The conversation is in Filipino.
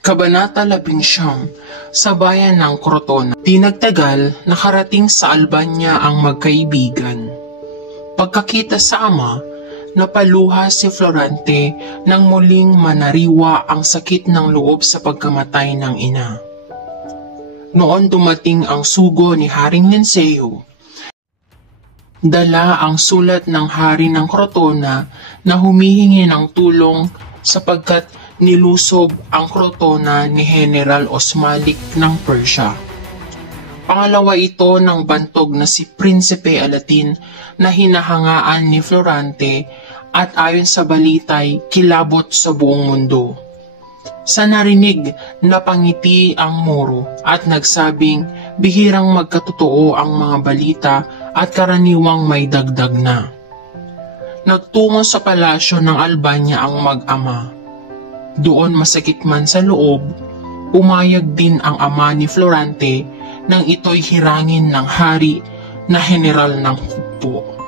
Kabanata 11 sa bayan ng Crotona. Di nagtagal, nakarating sa Albania ang magkaibigan. Pagkakita sa ama, napaluha si Florante nang muling manariwa ang sakit ng loob sa pagkamatay ng ina. Noon dumating ang sugo ni Haring Linceo. Dala ang sulat ng hari ng Crotona na humihingi ng tulong sapagkat nilusob ang Crotona ni General Osmalik ng Persia. Pangalawa ito ng bantog na si Prinsipe Alatin na hinahangaan ni Florante at ayon sa balitay kilabot sa buong mundo. Sa narinig, napangiti ang Moro at nagsabing bihirang magkatotoo ang mga balita at karaniwang may dagdag na. Nagtungo sa palasyo ng Albania ang mag-ama. Doon masakit man sa loob, umayag din ang ama ni Florante nang ito'y hirangin ng hari na general ng hukbo.